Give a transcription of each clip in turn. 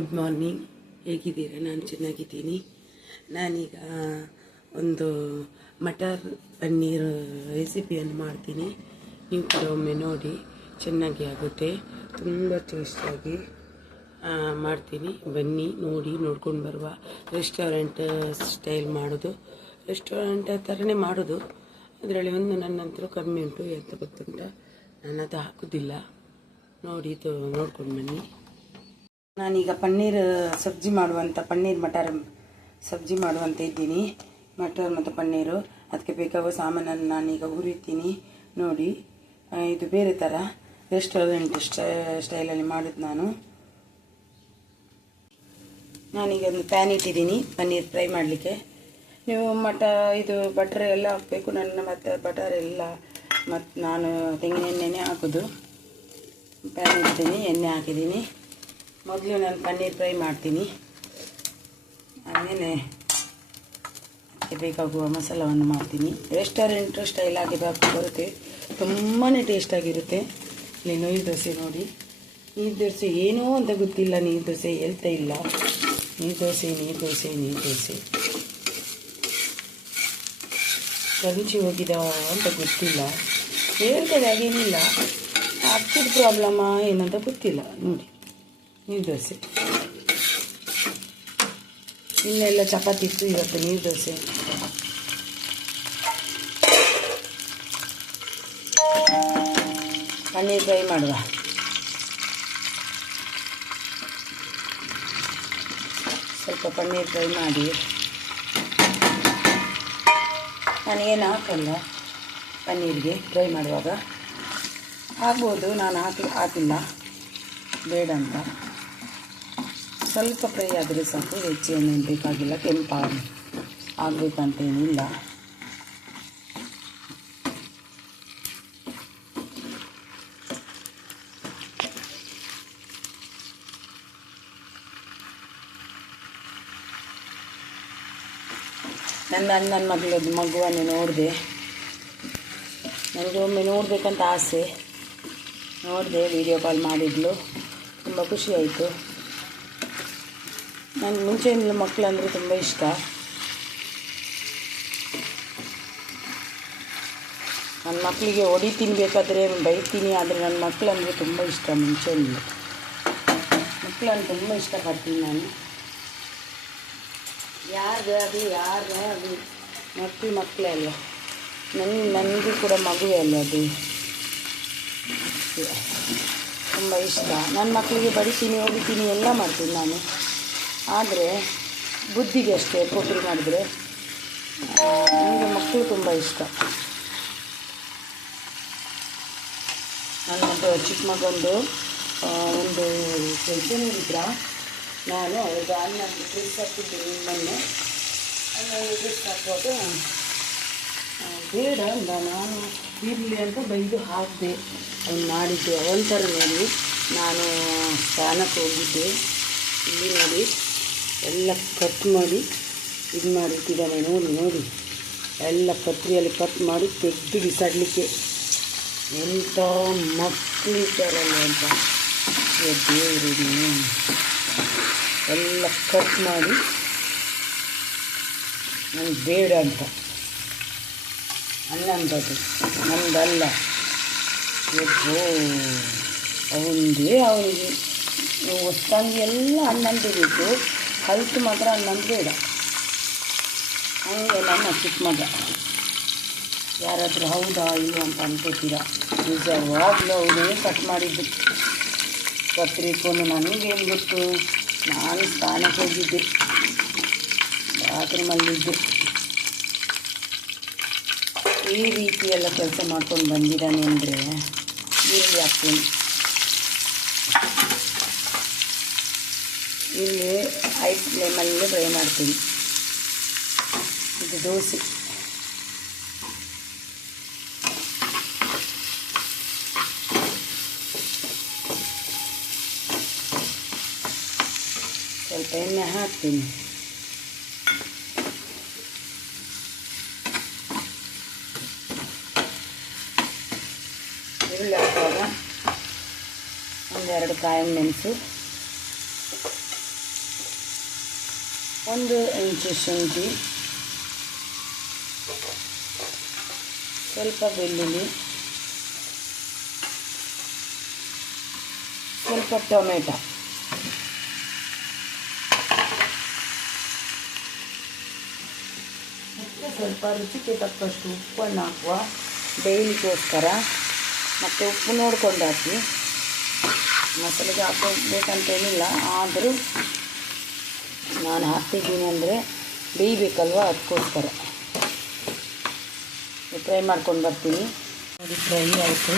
Good morning ಹೇಗಿದ್ದೀರಾ? ನಾನು ಚೆನ್ನಾಗಿದ್ದೀನಿ. ನಾನೀಗ ಒಂದು ಮಟರ್ ಪನ್ನೀರ್ ರೆಸಿಪಿಯನ್ನು ಮಾಡ್ತೀನಿ. ನೀವು ಕೂಡ ಒಮ್ಮೆ ನೋಡಿ. ಚೆನ್ನಾಗಿ ಆಗುತ್ತೆ. ತುಂಬ ಟೇಸ್ಟಾಗಿ ಮಾಡ್ತೀನಿ. ಬನ್ನಿ, ನೋಡಿ, ನೋಡ್ಕೊಂಡು ಬರುವ ರೆಸ್ಟೋರೆಂಟ್ ಸ್ಟೈಲ್ ಮಾಡೋದು. ರೆಸ್ಟೋರೆಂಟ್ ಥರನೇ ಮಾಡೋದು. ಅದರಲ್ಲಿ ಒಂದು ನನ್ನ ಹತ್ರ ಕಮ್ಮಿ ಉಂಟು, ಎಂತ ಗೊತ್ತುಂಟ? ನಾನು ಅದು ಹಾಕೋದಿಲ್ಲ. ನೋಡಿ ತೋ ನೋಡ್ಕೊಂಡು ಬನ್ನಿ. ನಾನೀಗ ಪನ್ನೀರ್ ಸಬ್ಜಿ ಮಾಡುವಂಥ ಪನ್ನೀರ್ ಮಟರ್ ಸಬ್ಜಿ ಮಾಡುವಂತ ಇದ್ದೀನಿ. ಮಟರ್ ಮತ್ತು ಪನ್ನೀರು. ಅದಕ್ಕೆ ಬೇಕಾಗುವ ಸಾಮಾನನ್ನು ನಾನೀಗ ಹುರಿತೀನಿ. ನೋಡಿ ಇದು ಬೇರೆ ಥರ ರೆಸ್ಟೋರೆಂಟ್ ಸ್ಟೈ ಸ್ಟೈಲಲ್ಲಿ ಮಾಡೋದು ನಾನು. ನಾನೀಗ ಒಂದು ಪ್ಯಾನ್ ಇಟ್ಟಿದ್ದೀನಿ, ಪನ್ನೀರ್ ಫ್ರೈ ಮಾಡಲಿಕ್ಕೆ. ನೀವು ಮಟ, ಇದು ಬಟರ್ ಎಲ್ಲ ಹಾಕಬೇಕು. ನನ್ನ ಮತ್ತು ಬಟರ್ ಎಲ್ಲ ಮತ್ತು ನಾನು ತೆಂಗಿನ ಎಣ್ಣೆನೇ ಹಾಕೋದು. ಪ್ಯಾನ್ ಇಟ್ಟಿದ್ದೀನಿ, ಎಣ್ಣೆ ಹಾಕಿದ್ದೀನಿ. ಮೊದಲು ನಾನು ಪನ್ನೀರ್ ಫ್ರೈ ಮಾಡ್ತೀನಿ. ಆಮೇಲೆ ಅದಕ್ಕೆ ಬೇಕಾಗುವ ಮಸಾಲವನ್ನು ಮಾಡ್ತೀನಿ. ರೆಸ್ಟೋರೆಂಟ್ ಸ್ಟೈಲ್ ಆಗಿ ಬರುತ್ತೆ. ತುಂಬಾ ಟೇಸ್ಟಾಗಿರುತ್ತೆ ಇಲ್ಲಿ ನೀರು ದೋಸೆ ನೋಡಿ. ನೀರು ದೋಸೆ ಏನೋ ಅಂತ ಗೊತ್ತಿಲ್ಲ. ನೀರು ದೋಸೆ ಹೇಳ್ತಾ ಇಲ್ಲ. ನೀರು ದೋಸೆ ನೀರು ದೋಸೆ ನೀರು ದೋಸೆ. ಕಂಚಿ ಹೋಗಿದ ಅಂತ ಗೊತ್ತಿಲ್ಲ. ಹೇಳ್ತದೆ ಹಾಗೇನಿಲ್ಲ. ಅಕ್ಕದ ಪ್ರಾಬ್ಲಮ್ಮ ಏನಂತ ಗೊತ್ತಿಲ್ಲ. ನೋಡಿ. ನೀರು ದೋಸೆ. ಇನ್ನೆಲ್ಲ ಚಪಾತಿ ಇತ್ತು, ಇವತ್ತು ನೀರು ದೋಸೆ. ಪನ್ನೀರ್ ಫ್ರೈ ಮಾಡುವ. ಸ್ವಲ್ಪ ಪನ್ನೀರ್ ಫ್ರೈ ಮಾಡಿ. ನಾನೇನು ಹಾಕಲ್ಲ, ಪನ್ನೀರಿಗೆ ಫ್ರೈ ಮಾಡುವಾಗ. ಆಗ್ಬೋದು, ನಾನು ಹಾಕಿ, ಹಾಕಿಲ್ಲ. ಬೇಡ ಅಂತ. ಸ್ವಲ್ಪ ಫ್ರೈ ಆದರೆ ಸಾಕು ಹೆಚ್ಚೇನು ಬೇಕಾಗಿಲ್ಲ ಕೆಂಪ ಆಗಬೇಕಂತೇನಿಲ್ಲ. ನನ್ನ ಅಣ್ಣನ ಮಗಳದ್ದು ಮಗುವನ್ನು ನೋಡಿದೆ. ನನಗೆ ಒಮ್ಮೆ ನೋಡಬೇಕಂತ ಆಸೆ. ನೋಡಿದೆ ವಿಡಿಯೋ ಕಾಲ್ ಮಾಡಿದ್ಲು. ತುಂಬ ಖುಷಿ ನನ್ನ ಮುಂಚೆಯಿಂದ ಮಕ್ಕಳು ಅಂದರೆ ತುಂಬ ಇಷ್ಟ. ನನ್ನ ಮಕ್ಕಳಿಗೆ ಹೊಡಿತೀನಿ ಬೇಕಾದರೆ ಬೈತೀನಿ, ಆದರೆ ನನ್ನ ಮಕ್ಕಳು ಅಂದರೆ ತುಂಬ ಇಷ್ಟ ಮುಂಚೆಯಿಂದ ಮಕ್ಕಳನ್ನು ತುಂಬ ಇಷ್ಟಪಡ್ತೀನಿ ನಾನು. ಯಾರಿಗೆ ಅದು ಯಾರಿಗೆ ಅದು ಮಕ್ಕಳು ಮಕ್ಕಳೇ ಅಲ್ಲ ನನ್ನ ನನಗೂ ಕೂಡ ಮಗುವೇ ಅಲ್ಲ ಅದು. ತುಂಬ ಇಷ್ಟ. ನನ್ನ ಮಕ್ಕಳಿಗೆ ಬಡಿತೀನಿ ಹೊಡಿತೀನಿ, ಎಲ್ಲ ಮಾಡ್ತೀನಿ ನಾನು. ಆದರೆ ಬುದ್ಧಿಗೆ ಅಷ್ಟೇ ಕೊಬ್ಬರಿ ಮಾಡಿದ್ರೆ. ನನಗೆ ಮಕ್ಕಳು ತುಂಬ ಇಷ್ಟ. ನನ್ನ ಚಿಕ್ಕ ಮಗಂದು ಒಂದು ಫಂಕ್ಷನ್ ಇದ್ರ. ನಾನು ಅವ್ರದ್ದು ಅನ್ನ ಡ್ರೆಸ್ ಹಾಕಿದ್ದೀನಿ ಮೊನ್ನೆ. ಅಲ್ಲಿ ಡ್ರೆಸ್ ಹಾಕುವಾಗ ಬೇಡ ಅಂದ. ನಾನು ಇರಲಿ ಅಂತ ಬೈದು ಹಾಕಿದೆ. ಅವ್ನು ಮಾಡಿದ್ದೆ. ಅವನ ನೋಡಿ, ನಾನು ಸ್ನಾನಕ್ಕೆ ಹೋಗಿದ್ದೆ. ಇಲ್ಲಿ ನೋಡಿ. ಎಲ್ಲ ಕಟ್ ಮಾಡಿ, ಇದು ಮಾಡಿಟ್ಟಿದ್ದಾವೆ ನೋಡಿ ನೋಡಿ. ಎಲ್ಲ ಪತ್ರಿಯಲ್ಲಿ ಕಟ್ ಮಾಡಿ ತೆಗೆದು ಬಿಸಾಡಲಿಕ್ಕೆ. ಎಂಥ ಮಕ್ಕಳಿದ್ದಾರಲ್ಲ ಅಂತ. ದೇವರು. ಎಲ್ಲ ಕಟ್ ಮಾಡಿ. ನನಗೆ ಬೇಡ ಅಂತ. ಅನ್ನಂಥದ್ದು ನಮ್ದಲ್ಲ ಎಬ್ಬೋ ಅವನಿಗೆ ಅವನಿಗೆ. ಹೊಸ್ತಂಗಿ ಎಲ್ಲ ಅನ್ನಂದು ಬೇಕು ಕಲ್ತು ಮಾತ್ರ ಅನ್ನಂದು ಬೇಡ ಹಂಗೆಲ್ಲ ನನ್ನ ಚಿಕ್ಕ ಮಗ. ಯಾರಾದರೂ ಹೌದಾ ಇಲ್ಲ ಅಂತ ಅನ್ಕೋತೀರಾ? ನಿಜವಾಗ್ಲೂ ಅವನೇ ಕಟ್ ಮಾಡಿದ್ದು? ಪತ್ರಿಕೋನು ನನಗೇನು ಗೊತ್ತು? ನಾನು ಸ್ನಾನಕ್ಕೆ ಹೋಗಿದ್ದೆ. ಬಾತ್ರೂಮಲ್ಲಿದ್ದೆ ಈ ರೀತಿ ಎಲ್ಲ ಕೆಲಸ ಮಾಡ್ಕೊಂಡು ಬಂದಿದ್ದಾನೆ ಅಂದರೆ ಇಲ್ಲಿ ಹಾಕ್ತೀನಿ ಇಲ್ಲಿ ಐ ಫ್ಲೇಮಲ್ಲಿ ಫ್ರೈ ಮಾಡ್ತೀನಿ. ಇದು ದೋಸೆ. ಸ್ವಲ್ಪ ಎಣ್ಣೆ ಹಾಕ್ತೀನಿ. ಈರುಳ್ಳಿ ಹಾಕುವಾಗ ಒಂದೆರಡು ಕಾಯಿ ಮೆಣಸು. ಒಂದು ಇಂಚು ಶುಂಠಿ, ಸ್ವಲ್ಪ ಬೆಳ್ಳುಳ್ಳಿ, ಸ್ವಲ್ಪ ಟೊಮೆಟೊ. ಸ್ವಲ್ಪ ರುಚಿಗೆ ತಕ್ಕಷ್ಟು ಉಪ್ಪನ್ನು ಹಾಕುವ ಬೇಯಲಿಕ್ಕೋಸ್ಕರ ಮತ್ತು ಉಪ್ಪು ನೋಡ್ಕೊಂಡು ಹಾಕಿ. ಮಸಾಲೆಗೆ ಹಾಕೋಬೇಕಂತೇನಿಲ್ಲ ಆದರೂ ನಾನು ಹಾಕ್ತಿದ್ದೀನಿ ಅಂದರೆ ಬೇಯಬೇಕಲ್ವ? ಅದಕ್ಕೋಸ್ಕರ. ಫ್ರೈ ಮಾಡ್ಕೊಂಡು ಬರ್ತೀನಿ. ನೋಡಿ ಫ್ರೈ ಆಯಿತು.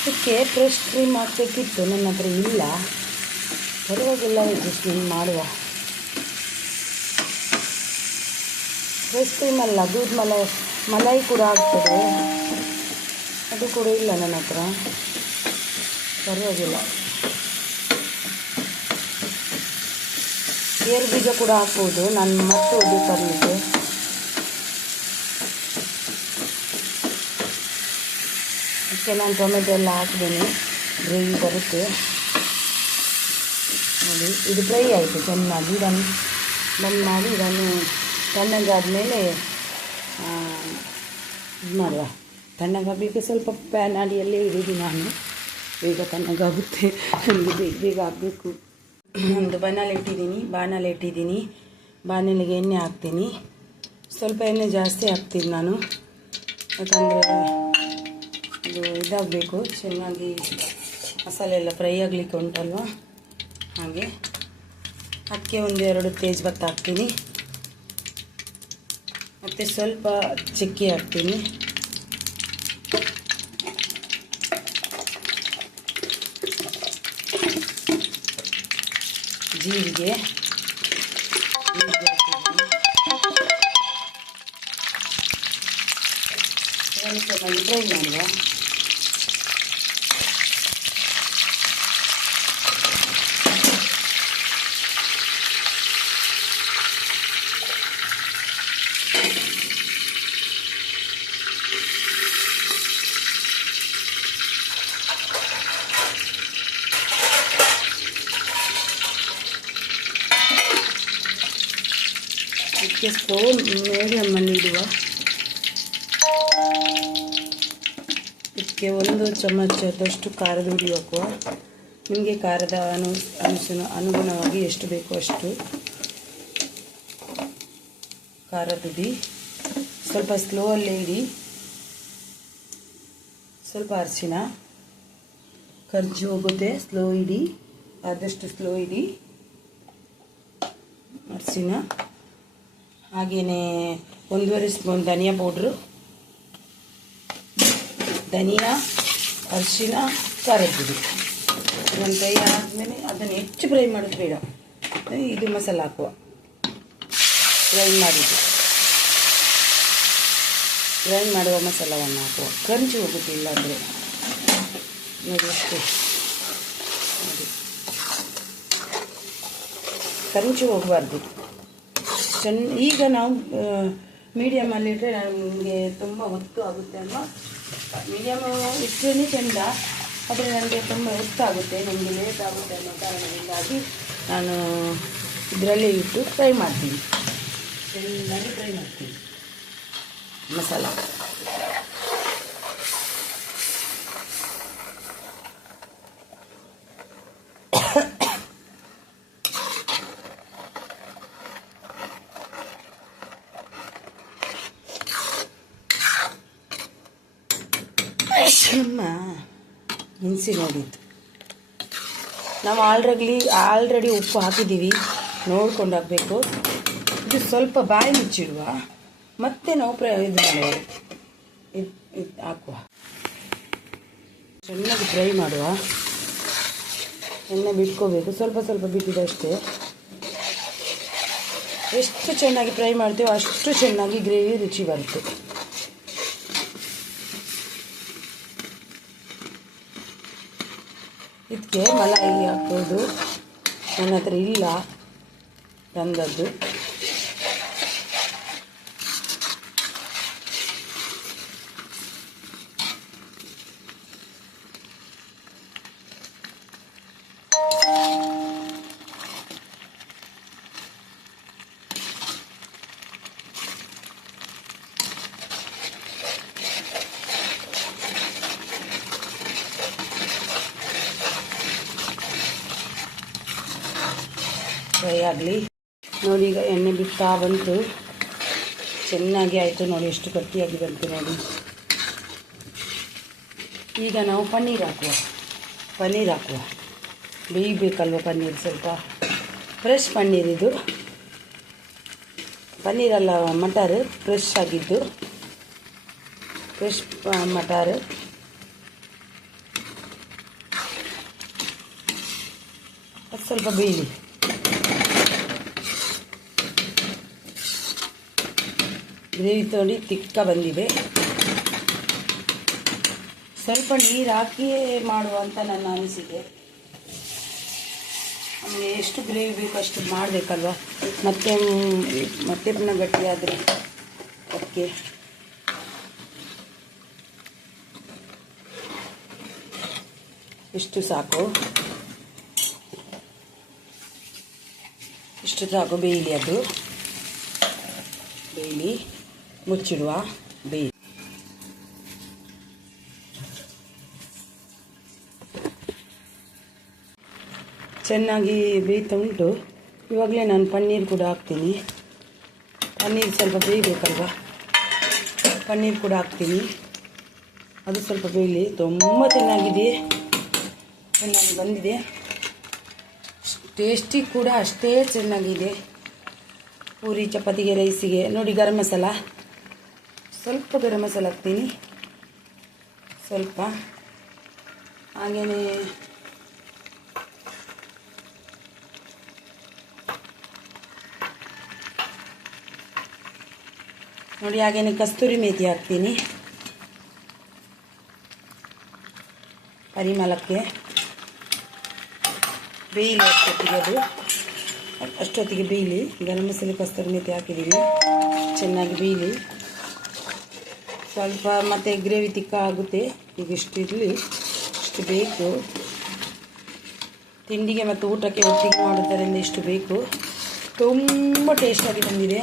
ಅದಕ್ಕೆ ಫ್ರೆಶ್ ಕ್ರೀಮ್ ಮಾಡಬೇಕಿತ್ತು ನನ್ನ ಹತ್ರ ಇಲ್ಲ. ಪರವಾಗಿಲ್ಲ ನೀನು ಮಾಡುವ. ಫ್ರೆಶ್ ಕ್ರೀಮ್ ಅಲ್ಲ, ದೂದ್ ಮಲೈ ಮಲೈ ಕೂಡ ಆಗ್ತದೆ. ಅದು ಕೂಡ ಇಲ್ಲ ನನ್ನ ಹತ್ರ. ಪರವಾಗಿಲ್ಲ. ಗೇರು ಬೀಜ ಕೂಡ ಹಾಕ್ಬೋದು. ನಾನು ಮತ್ತೆ ಉದ್ದಿ ತರಲಿಕ್ಕೆ. ಅದಕ್ಕೆ ನಾನು ಟೊಮೆಟೊ ಎಲ್ಲ ಹಾಕಿದ್ದೀನಿ ಗ್ರೇವಿ ಬರುತ್ತೆ. ನೋಡಿ, ಇದು ಫ್ರೈ ಆಯಿತು ಚೆನ್ನಾಗಿ. ಇದನ್ನು ಬಂದ್ ಮಾಡಿ ಇದನ್ನು ತಣ್ಣಗಾದಮೇಲೆ ಇದು ಮಾಡುವ. ತಣ್ಣಗಾಗಲಿಕ್ಕೆ ಸ್ವಲ್ಪ ಪ್ಯಾನ್ ಅಡಿಯಲ್ಲೇ ಇಡೋದು ನಾನು. ಬೇಗ ತಣ್ಣಗಾಗುತ್ತೆ. ಬೇಗ ಬೇಗ ಆಗಬೇಕು. ಒಂದು ಬಾಣಲೆ ಇಟ್ಟಿದ್ದೀನಿ ಬಾಣಲೆ ಇಟ್ಟಿದ್ದೀನಿ. ಬಾಣಲೆಗೆ ಎಣ್ಣೆ ಹಾಕ್ತೀನಿ. ಸ್ವಲ್ಪ ಎಣ್ಣೆ ಜಾಸ್ತಿ ಹಾಕ್ತೀನಿ ನಾನು. ಯಾಕಂದರೆ ಇದು ಇದಾಗಬೇಕು. ಚೆನ್ನಾಗಿ ಮಸಾಲೆ ಎಲ್ಲ ಫ್ರೈ ಆಗಲಿಕ್ಕೆ ಉಂಟಲ್ವ? ಹಾಗೆ ಅದಕ್ಕೆ ಒಂದು ಎರಡು ತೇಜ್ಪತ್ತ ಹಾಕ್ತೀನಿ. ಮತ್ತು ಸ್ವಲ್ಪ ಚಿಕ್ಕಿ ಹಾಕ್ತೀನಿ. ಜೀರಿಗೆ ಜೀರಿಗೆ ಹಾಕಿದ್ದೀನಿ. ಇದನ್ನು ಚೆನ್ನಾಗಿ ಫ್ರೈ ಮಾಡುವ ಅದಕ್ಕೆ ಸ್ಟೋವ್ ಮೀಡಿಯಮ್ಮಲ್ಲಿ ಇಡುವ ಇದಕ್ಕೆ ಒಂದು ಚಮಚದಷ್ಟು ಖಾರದ ಹುಡಿ ಹಾಕುವ. ನಿಮಗೆ ಖಾರದ ಅನು, ಅನುಸನ, ಅನುಗುಣವಾಗಿ ಎಷ್ಟು ಬೇಕೋ ಅಷ್ಟು ಖಾರದ ಹುಡಿ. ಸ್ವಲ್ಪ ಸ್ಲೋ ಅಲ್ಲೇ ಇಡಿ. ಸ್ವಲ್ಪ ಅರಿಶಿನ ಖರ್ಜು ಹೋಗುತ್ತೆ, ಸ್ಲೋ ಇಡಿ. ಆದಷ್ಟು ಸ್ಲೋ ಇಡಿ. ಅರಿಶಿನ ಹಾಗೆಯೇ ಒಂದೂವರೆ ಸ್ಪೂನ್ ಧನಿಯಾ ಪೌಡ್ರು. ಧನಿಯಾ, ಅರಿಶಿನ ಖಾರದ ಇದನ್ನು ಫ್ರೈ ಆದಮೇಲೆ ಅದನ್ನು ಹೆಚ್ಚು ಫ್ರೈ ಮಾಡೋದು ಬೇಡ. ಇದು ಮಸಾಲ ಹಾಕುವ. ಫ್ರೈ ಮಾಡಿದ್ದು. ಫ್ರೈ ಮಾಡುವ ಮಸಾಲವನ್ನು ಹಾಕುವ. ಕ್ರಂಚಿ ಹೋಗುತ್ತಿಲ್ಲ ಅಂದರೆ ನೋಡಿ ಅಷ್ಟೇ. ಕ್ರಂಚಿ ಹೋಗಬಾರ್ದು. ಚೆನ್ನ ಈಗ ನಾವು ಮೀಡಿಯಮಲ್ಲಿ ಇಟ್ಟರೆ ನಮಗೆ ತುಂಬ ಹೊತ್ತು ಆಗುತ್ತೆ ಅಲ್ವಾ? ಮೀಡಿಯಮ್ ಇಷ್ಟೇ ಚೆಂದ. ಆದರೆ ನನಗೆ ತುಂಬ ಹೊತ್ತಾಗುತ್ತೆ ನಮಗೆ ಲೇಟ್ ಆಗುತ್ತೆ ಅನ್ನೋ ಕಾರಣದಿಂದಾಗಿ ನಾನು ಇದರಲ್ಲಿ ಇಟ್ಟು ಫ್ರೈ ಮಾಡ್ತೀನಿ. ಚೆನ್ನಾಗಿ ಫ್ರೈ ಮಾಡ್ತೀನಿ. ಮಸಾಲ. ಅಮ್ಮ ಮುನ್ಸಿ ನೋಡಿದ್ದು ನಾವು ಆಲ್ರೆಡಿ ಆಲ್ರೆಡಿ ಉಪ್ಪು ಹಾಕಿದ್ದೀವಿ ನೋಡ್ಕೊಂಡು ಹಾಕಬೇಕು. ಇದು ಸ್ವಲ್ಪ ಬಾಯಿ ಮುಚ್ಚಿಡುವ. ಮತ್ತೆ ನಾವು ಪ್ರ ಇದು ಮಾಡುವ. ಹಾಕುವ. ಚೆನ್ನಾಗಿ ಫ್ರೈ ಮಾಡುವ. ಎಣ್ಣೆ ಬಿಟ್ಕೋಬೇಕು. ಸ್ವಲ್ಪ ಸ್ವಲ್ಪ ಬಿಟ್ಟಿದಷ್ಟೇ ಎಷ್ಟು ಚೆನ್ನಾಗಿ ಫ್ರೈ ಮಾಡ್ತೀವೋ ಅಷ್ಟು ಚೆನ್ನಾಗಿ ಗ್ರೇವಿ ರುಚಿ ಬರುತ್ತೆ. ಮಲಾಯಿ ಹಾಕೋದು. ನನ್ನ ಹತ್ರ ಇಲ್ಲ. ತಂದದ್ದು ಫ್ರೈ ಆಗಲಿ. ನೋಡಿ, ಈಗ ಎಣ್ಣೆ ಬಿಡ್ತಾ ಬಂತು. ಚೆನ್ನಾಗಿ ಆಯಿತು ನೋಡಿ, ಎಷ್ಟು ಗಟ್ಟಿಯಾಗಿ ಬಂತು ನೋಡಿ. ಈಗ ನಾವು ಪನ್ನೀರ್ ಹಾಕುವ. ಪನ್ನೀರ್ ಹಾಕುವ. ಬೇಯಬೇಕಲ್ವ ಪನ್ನೀರ್ ಸ್ವಲ್ಪ? ಫ್ರೆಶ್ ಪನ್ನೀರ್ ಇದು. ಪನ್ನೀರಲ್ಲ ಮಟರ್ ಫ್ರೆಶ್ ಆಗಿದ್ದು. ಫ್ರೆಶ್ ಮಟರ್. ಸ್ವಲ್ಪ ಬೇಯಲಿ ಗ್ರೇವಿ ತೋಡಿ ತಿಕ್ಕ ಬಂದಿದೆ. ಸ್ವಲ್ಪ ನೀರು ಹಾಕಿಯೇ ಮಾಡುವ ಅಂತ ನನ್ನ ಅನಿಸಿಕೆ. ಆಮೇಲೆ ಎಷ್ಟು ಗ್ರೇವಿ ಬೇಕು ಅಷ್ಟು ಮಾಡಬೇಕಲ್ವ? ಮತ್ತೆ ಮತ್ತೆ ಪುನಃ ಗಟ್ಟಿಯಾದರೆ ಅದಕ್ಕೆ. ಇಷ್ಟು ಸಾಕು. ಇಷ್ಟು ಸಾಕು ಬೇಯಲಿ ಅದು. ಬೇಯಲಿ. ಮುಚ್ಚಿಡುವ ಬೇಯಿಸಿ ಚೆನ್ನಾಗಿ ಬೇಯ್ತಾ ಉಂಟು ಇವಾಗಲೇ ನಾನು ಪನ್ನೀರ್ ಕೂಡ ಹಾಕ್ತೀನಿ. ಪನ್ನೀರ್ ಸ್ವಲ್ಪ ಬೇಯಬೇಕಲ್ವ? ಪನ್ನೀರ್ ಕೂಡ ಹಾಕ್ತೀನಿ. ಅದು ಸ್ವಲ್ಪ ಬೇಯಲಿ. ತುಂಬ ಚೆನ್ನಾಗಿದೆ. ಚೆನ್ನಾಗಿ ಬಂದಿದೆ. ಟೇಸ್ಟಿ ಕೂಡ ಅಷ್ಟೇ ಚೆನ್ನಾಗಿದೆ. ಪೂರಿ, ಚಪಾತಿಗೆ, ರೈಸಿಗೆ. ನೋಡಿ, ಗರಂ ಮಸಾಲ. ಸ್ವಲ್ಪ ಗರಂ ಮಸಾಲ ಹಾಕ್ತೀನಿ. ಸ್ವಲ್ಪ. ಹಾಗೆಯೇ ನೋಡಿ ಹಾಗೇನೆ ಕಸ್ತೂರಿ ಮೇಥಿ ಹಾಕ್ತೀನಿ. ಪರಿಮಳಕ್ಕೆ ಬೇಯಲಿ ಅಷ್ಟೊತ್ತಿಗೆ ಅದು. ಅಷ್ಟೊತ್ತಿಗೆ ಬೇಯಲಿ. ಗರಂ ಮಸಾಲೆ ಕಸ್ತೂರಿ ಮೇಥಿ ಹಾಕಿದ್ದೀನಿ ಚೆನ್ನಾಗಿ ಬೇಯಲಿ. ಸ್ವಲ್ಪ ಮತ್ತೆ ಗ್ರೇವಿ ತಿಕ್ಕ ಆಗುತ್ತೆ. ಈಗ ಇಷ್ಟು ಇರಲಿ. ಇಷ್ಟು ಬೇಕು. ತಿಂಡಿಗೆ ಮತ್ತು ಊಟಕ್ಕೆ ಒಟ್ಟಿಗೆ ಮಾಡೋದರಿಂದ ಇಷ್ಟು ಬೇಕು. ತುಂಬ ಟೇಸ್ಟಾಗಿ ಬಂದಿದೆ.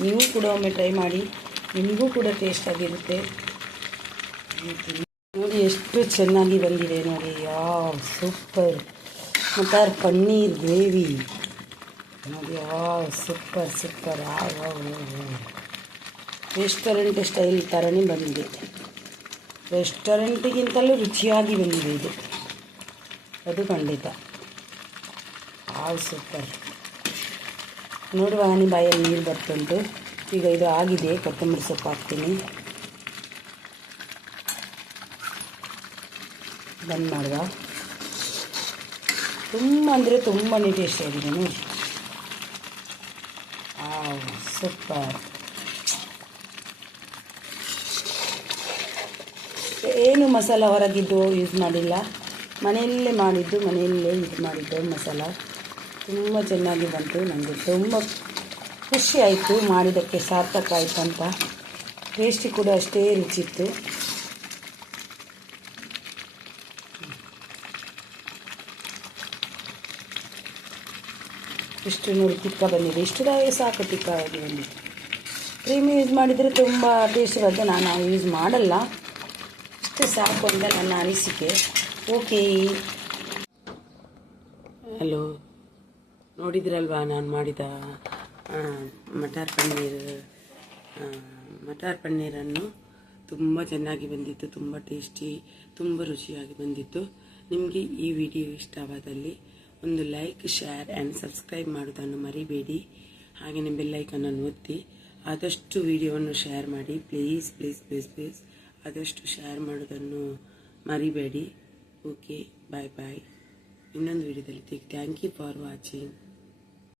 ನೀವು ಕೂಡ ಒಮ್ಮೆ ಟ್ರೈ ಮಾಡಿ. ನಿಮಗೂ ಕೂಡ ಟೇಸ್ಟಾಗಿರುತ್ತೆ ನೋಡಿ ಎಷ್ಟು ಚೆನ್ನಾಗಿ ಬಂದಿದೆ ನೋಡಿ. ಯಾವ ಸೂಪರ್. ಮಟರ್ ಪನ್ನೀರ್ ಗ್ರೇವಿ. ನೋಡಿ, ಯಾವ ಸೂಪರ್ ಸೂಪರ್. ರೆಸ್ಟೋರೆಂಟ್ ಸ್ಟೈಲ್ ಥರನೇ ಬಂದಿದೆ. ರೆಸ್ಟೋರೆಂಟಿಗಿಂತಲೂ ರುಚಿಯಾಗಿ ಬಂದಿದೆ ಇದು. ಅದು ಖಂಡಿತ. ಹಾವು ಸೂಪರ್ ನೋಡುವ ಹನಿ ಬಾಯಲ್ಲಿ ನೀರು ಬರ್ತುಂಟು ಈಗ ಇದು ಆಗಿದೆ, ಕೊತ್ತಂಬರಿ ಸೊಪ್ಪು ಹಾಕ್ತೀನಿ. ಬಂದ್ ಮಾಡುವ. ತುಂಬ ಅಂದರೆ ತುಂಬಾ ಟೇಸ್ಟಿಯಾಗಿದೆ ನೋಡಿ. ಹಾವು ಸೂಪರ್ ಏನು ಮಸಾಲ ಹೊರಗಿದ್ದು ಯೂಸ್ ಮಾಡಿಲ್ಲ. ಮನೆಯಲ್ಲೇ ಮಾಡಿದ್ದು, ಮನೆಯಲ್ಲೇ ಇದು ಮಾಡಿದ್ದು ಮಸಾಲ. ತುಂಬ ಚೆನ್ನಾಗಿ ಬಂತು ನನಗೆ ತುಂಬ ಖುಷಿ ಆಯಿತು ಮಾಡಿದ್ದಕ್ಕೆ, ಸಾರ್ಥಕ ಆಯಿತು ಅಂತ. ಟೇಸ್ಟಿ ಕೂಡ ಅಷ್ಟೇ ರುಚಿತ್ತು ಇಷ್ಟು ನೋಡಿ ತಿಕ್ಕ ಬಂದಿದೆ. ಇಷ್ಟು ದಾವೆ ಸಾಕು ತಿಕ್ಕಾಗಿ ಬಂದಿದೆ. ಕ್ರೀಮ್ ಯೂಸ್ ಮಾಡಿದರೆ ತುಂಬ ಟೇಸ್ಟ್ ಬರುತ್ತೆ ನಾನು ಯೂಸ್ ಮಾಡಲ್ಲ. ಇಷ್ಟು ಸಾಕು ಅಂತ ನನ್ನ ಅನಿಸಿಕೆ. ಓಕೆ. ಹಲೋ. ನೋಡಿದ್ರಲ್ವಾ ನಾನು ಮಾಡಿದ ಮಟಾರ್ ಪನ್ನೀರ್ ಮಟಾರ್ ಪನ್ನೀರನ್ನು? ತುಂಬ ಚೆನ್ನಾಗಿ ಬಂದಿತ್ತು, ತುಂಬ ಟೇಸ್ಟಿ, ತುಂಬ ರುಚಿಯಾಗಿ ಬಂದಿತ್ತು. ನಿಮಗೆ ಈ ವಿಡಿಯೋ ಇಷ್ಟವಾದಲ್ಲಿ ಒಂದು ಲೈಕ್, ಶೇರ್ ಆ್ಯಂಡ್ ಸಬ್ಸ್ಕ್ರೈಬ್ ಮಾಡೋದನ್ನು ಮರಿಬೇಡಿ. ನಿಮ್ಮ ಬೆಲ್ಲೈಕನನ್ನು ಒತ್ತಿ, ಆದಷ್ಟು ವಿಡಿಯೋವನ್ನು ಶೇರ್ ಮಾಡಿ. Please please please please. ಆದಷ್ಟು ಶೇರ್ ಮಾಡೋದನ್ನು ಮರಿಬೇಡಿ. ಓಕೆ ಬಾಯ್ ಬಾಯ್ ಇನ್ನೊಂದು ವಿಡಿಯೋದಲ್ಲಿ ಥ್ಯಾಂಕ್ ಯು ಫಾರ್ ವಾಚಿಂಗ್